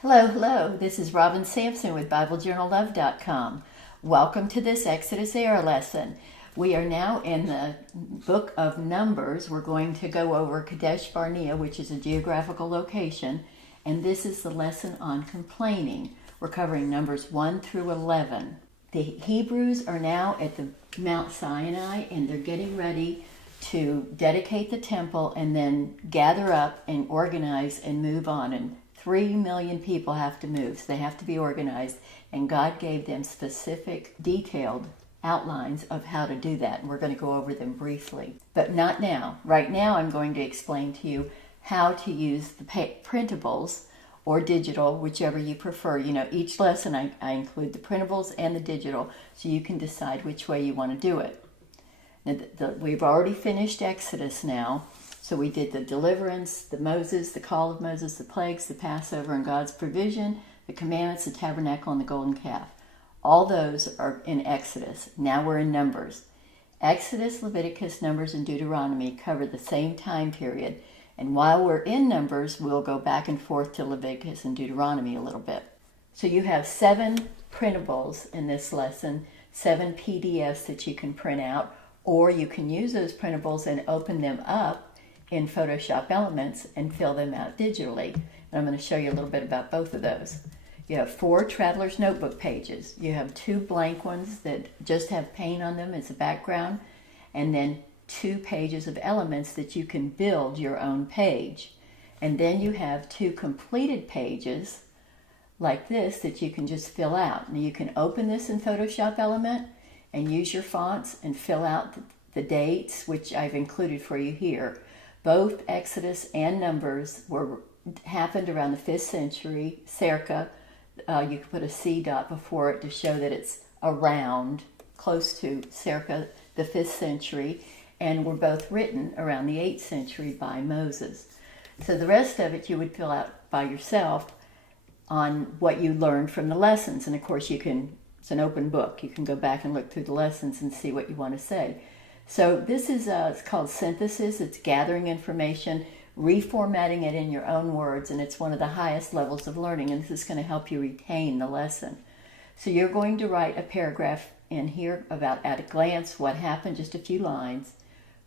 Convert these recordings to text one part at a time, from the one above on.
Hello. This is Robin Sampson with BibleJournalLove.com. Welcome to this Exodus era lesson. We are now in the book of Numbers. We're going to go over Kadesh Barnea, which is a geographical location, and this is the lesson on complaining. We're covering Numbers 1 through 11. The Hebrews are now at the Mount Sinai, and they're getting ready to dedicate the temple and then gather up and organize and move on. And 3 million people have to move, so they have to be organized. And God gave them specific, detailed outlines of how to do that. And we're going to go over them briefly, but not now. Right now, I'm going to explain to you how to use the printables or digital, whichever you prefer. You know, each lesson I include the printables and the digital, so you can decide which way you want to do it. Now, we've already finished Exodus now. So we did the deliverance, the Moses, the call of Moses, the plagues, the Passover, and God's provision, the commandments, the tabernacle, and the golden calf. All those are in Exodus. Now we're in Numbers. Exodus, Leviticus, Numbers, and Deuteronomy cover the same time period. And while we're in Numbers, we'll go back and forth to Leviticus and Deuteronomy a little bit. So you have 7 printables in this lesson, 7 PDFs that you can print out, or you can use those printables and open them up in Photoshop Elements and fill them out digitally. And I'm going to show you a little bit about both of those. You have 4 Traveler's Notebook pages. You have 2 blank ones that just have paint on them as a background, and then 2 pages of elements that you can build your own page. And then you have 2 completed pages like this that you can just fill out. Now you can open this in Photoshop Element and use your fonts and fill out the dates, which I've included for you here. Both Exodus and Numbers happened around the 5th century, circa. You could put a C dot before it to show that it's around, close to circa the 5th century, and were both written around the 8th century by Moses. So the rest of it you would fill out by yourself on what you learned from the lessons. And of course it's an open book. You can go back and look through the lessons and see what you want to say. So this is it's called synthesis. It's gathering information, reformatting it in your own words, and it's one of the highest levels of learning, and this is going to help you retain the lesson. So you're going to write a paragraph in here about, at a glance, what happened, just a few lines,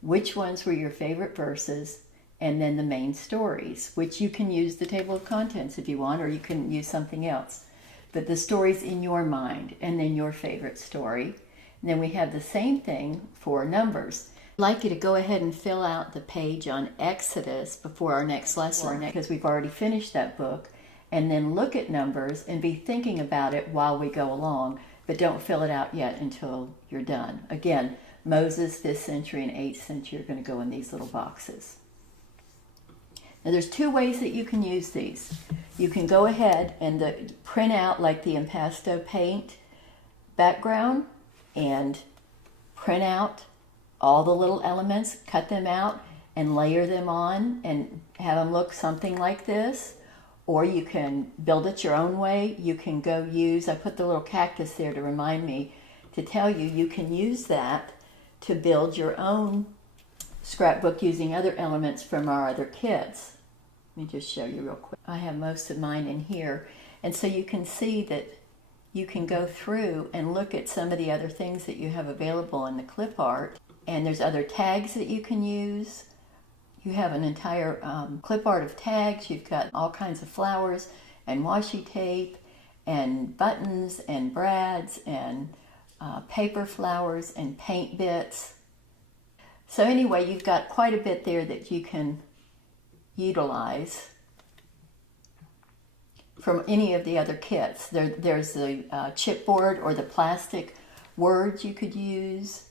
which ones were your favorite verses, and then the main stories, which you can use the table of contents if you want, or you can use something else. But the stories in your mind, and then your favorite story. And then we have the same thing for Numbers. I'd like you to go ahead and fill out the page on Exodus before our next lesson, because we've already finished that book, and then look at Numbers and be thinking about it while we go along, but don't fill it out yet until you're done. Again, Moses, 5th century and 8th century are going to go in these little boxes. Now there's 2 ways that you can use these. You can go ahead and print out like the impasto paint background and print out all the little elements, cut them out and layer them on and have them look something like this. Or you can build it your own way. You can go use, I put the little cactus there to remind me to tell you, you can use that to build your own scrapbook using other elements from our other kits. Let me just show you real quick. I have most of mine in here. And so you can see that you can go through and look at some of the other things that you have available in the clip art. And there's other tags that you can use. You have an entire clip art of tags. You've got all kinds of flowers and washi tape and buttons and brads and paper flowers and paint bits. So anyway, you've got quite a bit there that you can utilize from any of the other kits. There's the chipboard or the plastic words you could use.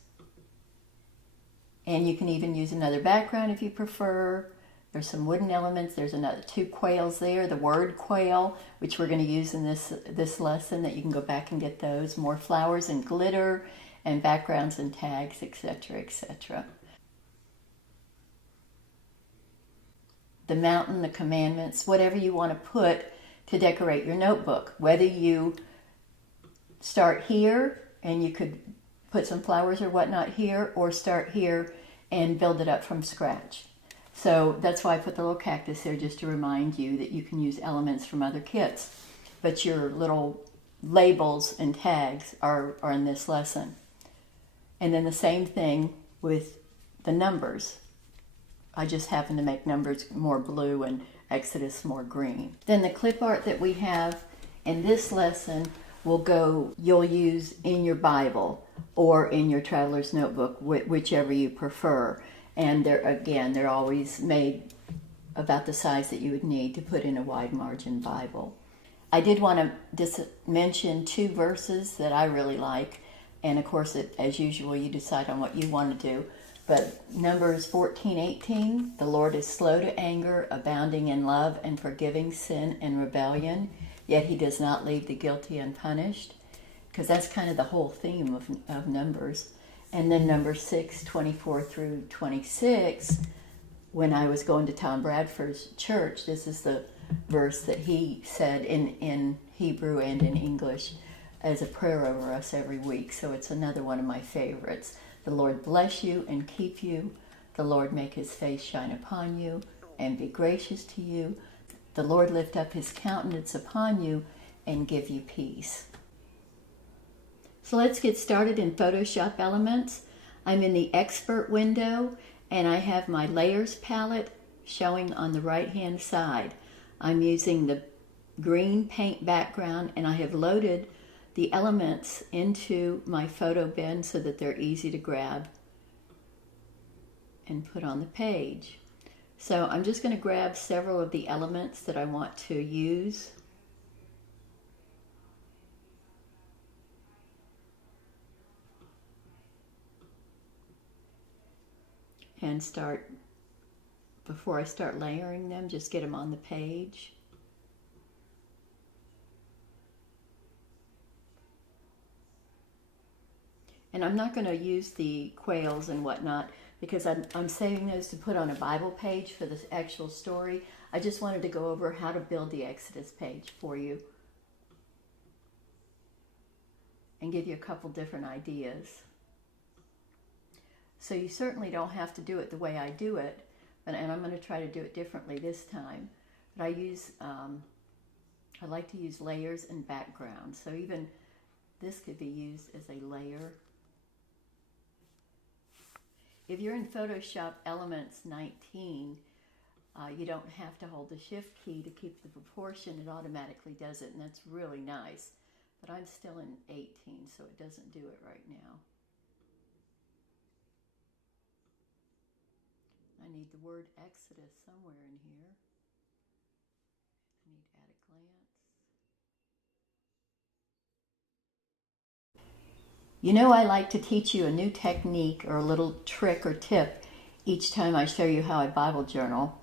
And you can even use another background if you prefer. There's some wooden elements. There's another 2 quails there, the word quail, which we're going to use in this lesson, that you can go back and get those. More flowers and glitter and backgrounds and tags, etc., etc. The mountain, the commandments, whatever you want to put to decorate your notebook. Whether you start here and you could put some flowers or whatnot here, or start here and build it up from scratch. So that's why I put the little cactus there, just to remind you that you can use elements from other kits. But your little labels and tags are in this lesson. And then the same thing with the numbers. I just happen to make numbers more blue and Exodus more green. Then the clip art that we have in this lesson you'll use in your Bible or in your traveler's notebook, whichever you prefer. And they're always made about the size that you would need to put in a wide margin Bible. I did want to just mention 2 verses that I really like. And of course, as usual, you decide on what you want to do. But Numbers 14:18, the Lord is slow to anger, abounding in love, and forgiving sin and rebellion, yet he does not leave the guilty unpunished. Because that's kind of the whole theme of Numbers. And then Numbers 6:24 through 26, when I was going to Tom Bradford's church, this is the verse that he said in Hebrew and in English as a prayer over us every week. So it's another one of my favorites. The Lord bless you and keep you. The Lord make his face shine upon you and be gracious to you. The Lord lift up his countenance upon you and give you peace. So let's get started in Photoshop Elements. I'm in the Expert window and I have my Layers palette showing on the right hand side. I'm using the green paint background and I have loaded the elements into my photo bin so that they're easy to grab and put on the page. So I'm just going to grab several of the elements that I want to use. And before I start layering them, just get them on the page. And I'm not going to use the quails and whatnot because I'm saving those to put on a Bible page for the actual story. I just wanted to go over how to build the Exodus page for you and give you a couple different ideas. So you certainly don't have to do it the way I do it, and I'm going to try to do it differently this time. But I like to use layers and background. So even this could be used as a layer. If you're in Photoshop Elements 19, you don't have to hold the Shift key to keep the proportion. It automatically does it, and that's really nice. But I'm still in 18, so it doesn't do it right now. I need the word Exodus somewhere in here. I need at a glance. You know, I like to teach you a new technique or a little trick or tip each time I show you how I Bible journal.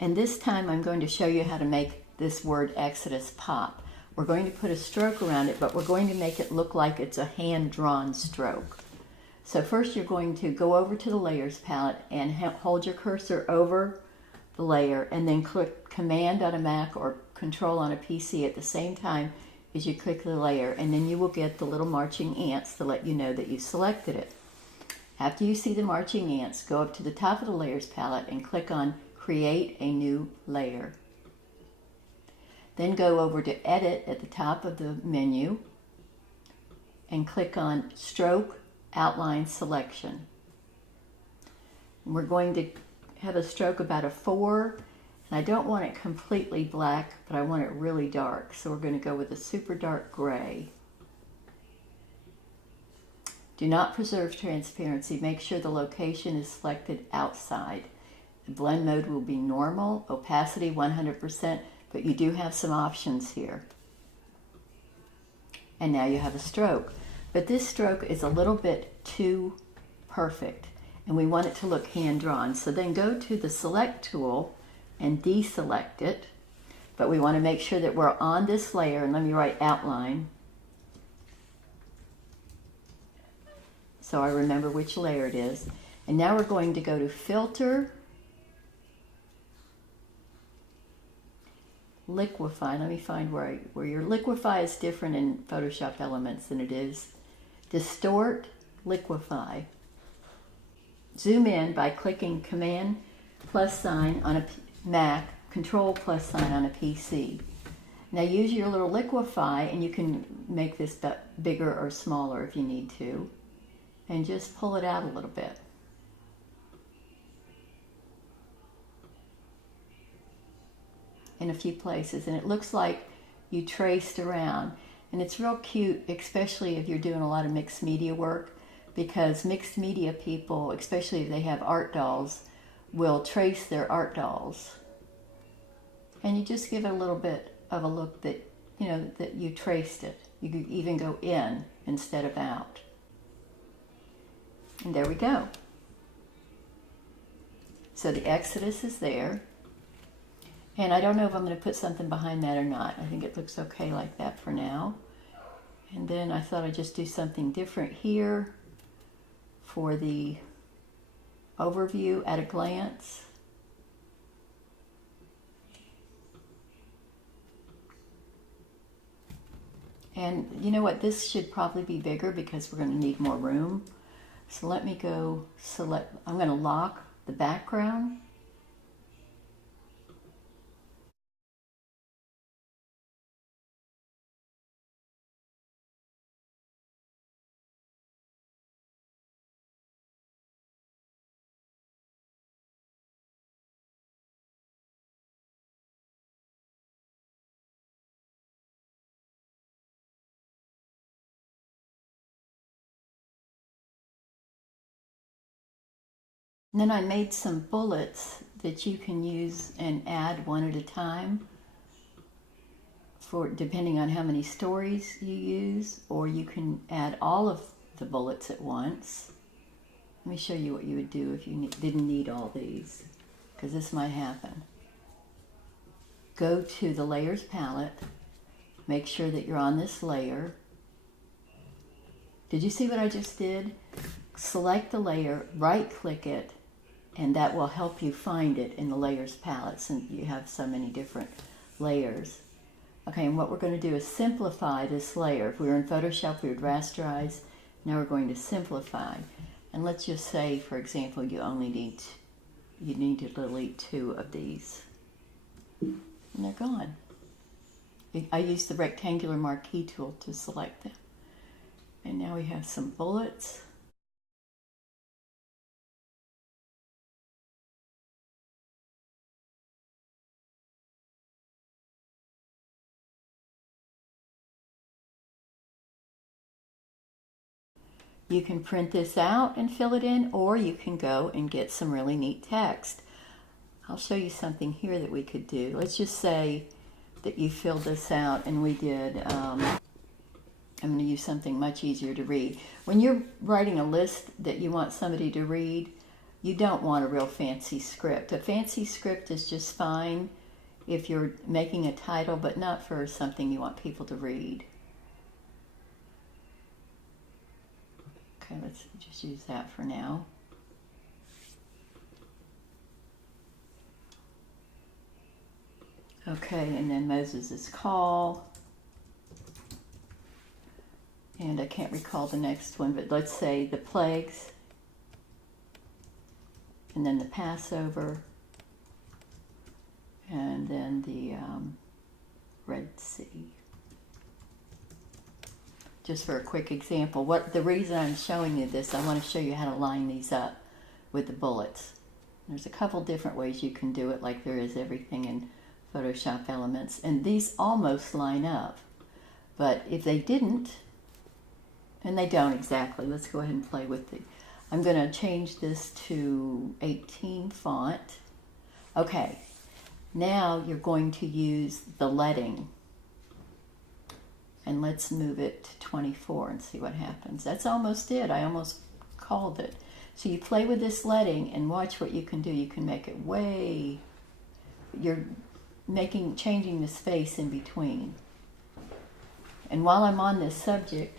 And this time I'm going to show you how to make this word Exodus pop. We're going to put a stroke around it, but we're going to make it look like it's a hand-drawn stroke. So first you're going to go over to the Layers palette and hold your cursor over the layer and then click Command on a Mac or Control on a PC at the same time as you click the layer, and then you will get the little marching ants to let you know that you selected it. After you see the marching ants, go up to the top of the Layers palette and click on Create a New Layer. Then go over to Edit at the top of the menu and click on Stroke Outline Selection. And we're going to have a stroke about a 4, and I don't want it completely black, but I want it really dark, so we're going to go with a super dark gray. Do not preserve transparency. Make sure the location is selected outside. The blend mode will be normal, opacity 100%, but you do have some options here. And now you have a stroke. But this stroke is a little bit too perfect, and we want it to look hand-drawn. So then go to the Select tool and deselect it. But we want to make sure that we're on this layer, and let me write outline so I remember which layer it is. And now we're going to go to Filter, Liquify. Let me find where your Liquify is different in Photoshop Elements than it is. Distort, Liquify. Zoom in by clicking Command plus sign on a Mac, control plus sign on a PC. Now use your little Liquify, and you can make this bigger or smaller if you need to, and just pull it out a little bit. In a few places, and it looks like you traced around. And it's real cute, especially if you're doing a lot of mixed media work, because mixed media people, especially if they have art dolls, will trace their art dolls. And you just give it a little bit of a look that, you know, that you traced it. You could even go in instead of out. And there we go. So the Exodus is there. And I don't know if I'm going to put something behind that or not. I think it looks okay like that for now. And then I thought I'd just do something different here for the overview at a glance. And you know what? This should probably be bigger because we're going to need more room. So let me go select, I'm going to lock the background. And then I made some bullets that you can use and add one at a time for depending on how many stories you use, or you can add all of the bullets at once. Let me show you what you would do if you didn't need all these, because this might happen. Go to the Layers palette, make sure that you're on this layer. Did you see what I just did? Select the layer, right-click it, and that will help you find it in the Layers palette since you have so many different layers. Okay, and what we're going to do is simplify this layer. If we were in Photoshop, we would rasterize. Now we're going to simplify. And let's just say, for example, you need to delete 2 of these. And they're gone. I used the rectangular marquee tool to select them. And now we have some bullets. You can print this out and fill it in, or you can go and get some really neat text. I'll show you something here that we could do. Let's just say that you filled this out and we did, I'm going to use something much easier to read. When you're writing a list that you want somebody to read, you don't want a real fancy script. A fancy script is just fine if you're making a title, but not for something you want people to read. Okay, let's just use that for now. Okay, and then Moses' call. And I can't recall the next one, but let's say the plagues. And then the Passover. And then the Red Sea. Just for a quick example, the reason I'm showing you this, I want to show you how to line these up with the bullets. There's a couple different ways you can do it, like there is everything in Photoshop Elements, and these almost line up. But if they didn't, and they don't exactly, let's go ahead and play with it. I'm going to change this to 18 font. Okay, now you're going to use the leading. And let's move it to 24 and see what happens. That's almost it. I almost called it. So you play with this leading and watch what you can do. You can make it way, you're changing the space in between. And while I'm on this subject,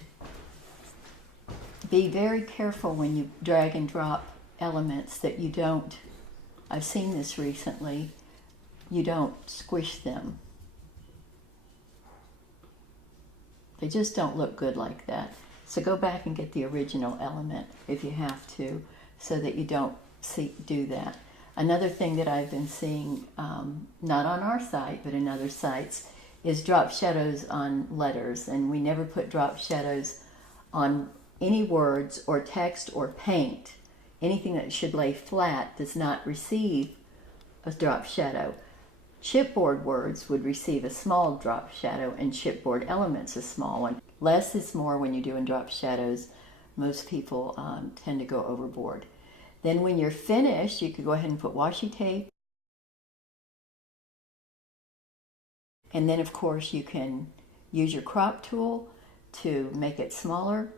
be very careful when you drag and drop elements that you don't, I've seen this recently, you don't squish them. They just don't look good like that. So go back and get the original element if you have to, so that you don't do that. Another thing that I've been seeing, not on our site, but in other sites, is drop shadows on letters. And we never put drop shadows on any words or text or paint. Anything that should lay flat does not receive a drop shadow. Chipboard words would receive a small drop shadow, and chipboard elements a small one. Less is more when you're doing drop shadows. Most people tend to go overboard. Then when you're finished, you could go ahead and put washi tape. And then of course you can use your crop tool to make it smaller,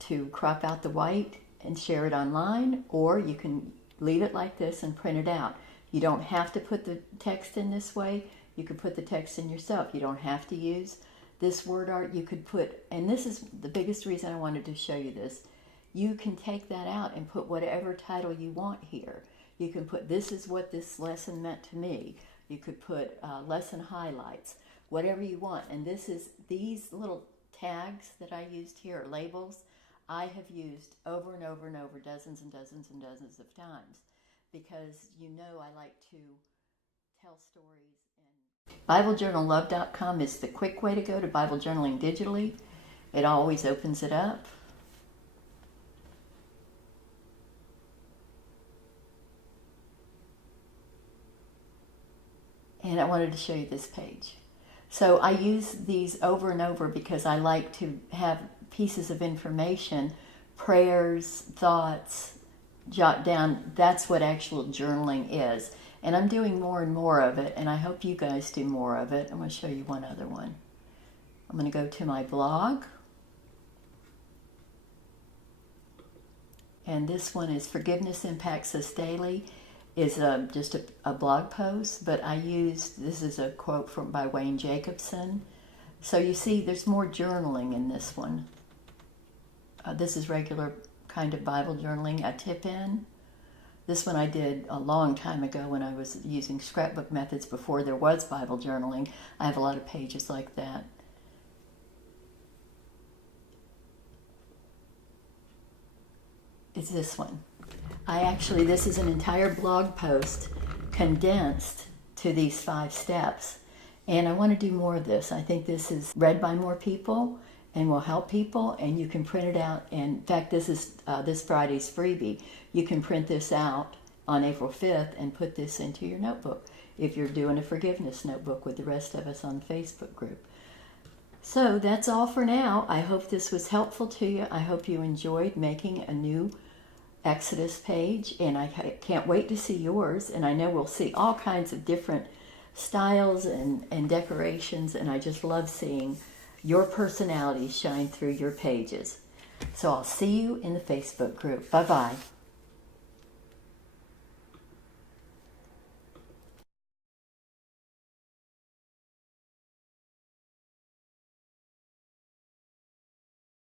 to crop out the white and share it online, or you can leave it like this and print it out. You don't have to put the text in this way. You could put the text in yourself. You don't have to use this word art. You could put, and this is the biggest reason I wanted to show you this, you can take that out and put whatever title you want here. You can put, this is what this lesson meant to me. You could put lesson highlights, whatever you want. And this is, these little tags that I used here, labels, I have used over and over and over, dozens and dozens and dozens of times, because you know I like to tell stories. BibleJournalLove.com is the quick way to go to Bible journaling digitally. It always opens it up. And I wanted to show you this page. So I use these over and over because I like to have pieces of information, prayers, thoughts, jot down. That's what actual journaling is. And I'm doing more and more of it, and I hope you guys do more of it. I'm going to show you one other one. I'm going to go to my blog. And this one is Forgiveness Impacts Us Daily. Is just a blog post, but I used, this is a quote by Wayne Jacobson. So you see there's more journaling in this one. This is regular kind of Bible journaling, a tip in. This one I did a long time ago when I was using scrapbook methods before there was Bible journaling. I have a lot of pages like that. It's this one. This is an entire blog post condensed to these 5 steps. And I want to do more of this. I think this is read by more people and will help people, and you can print it out. And in fact, this is this Friday's freebie. You can print this out on April 5th and put this into your notebook if you're doing a forgiveness notebook with the rest of us on the Facebook group. So that's all for now. I hope this was helpful to you. I hope you enjoyed making a new Exodus page, and I can't wait to see yours. And I know we'll see all kinds of different styles and decorations, and I just love seeing your personality shine through your pages. So I'll see you in the Facebook group. Bye-bye.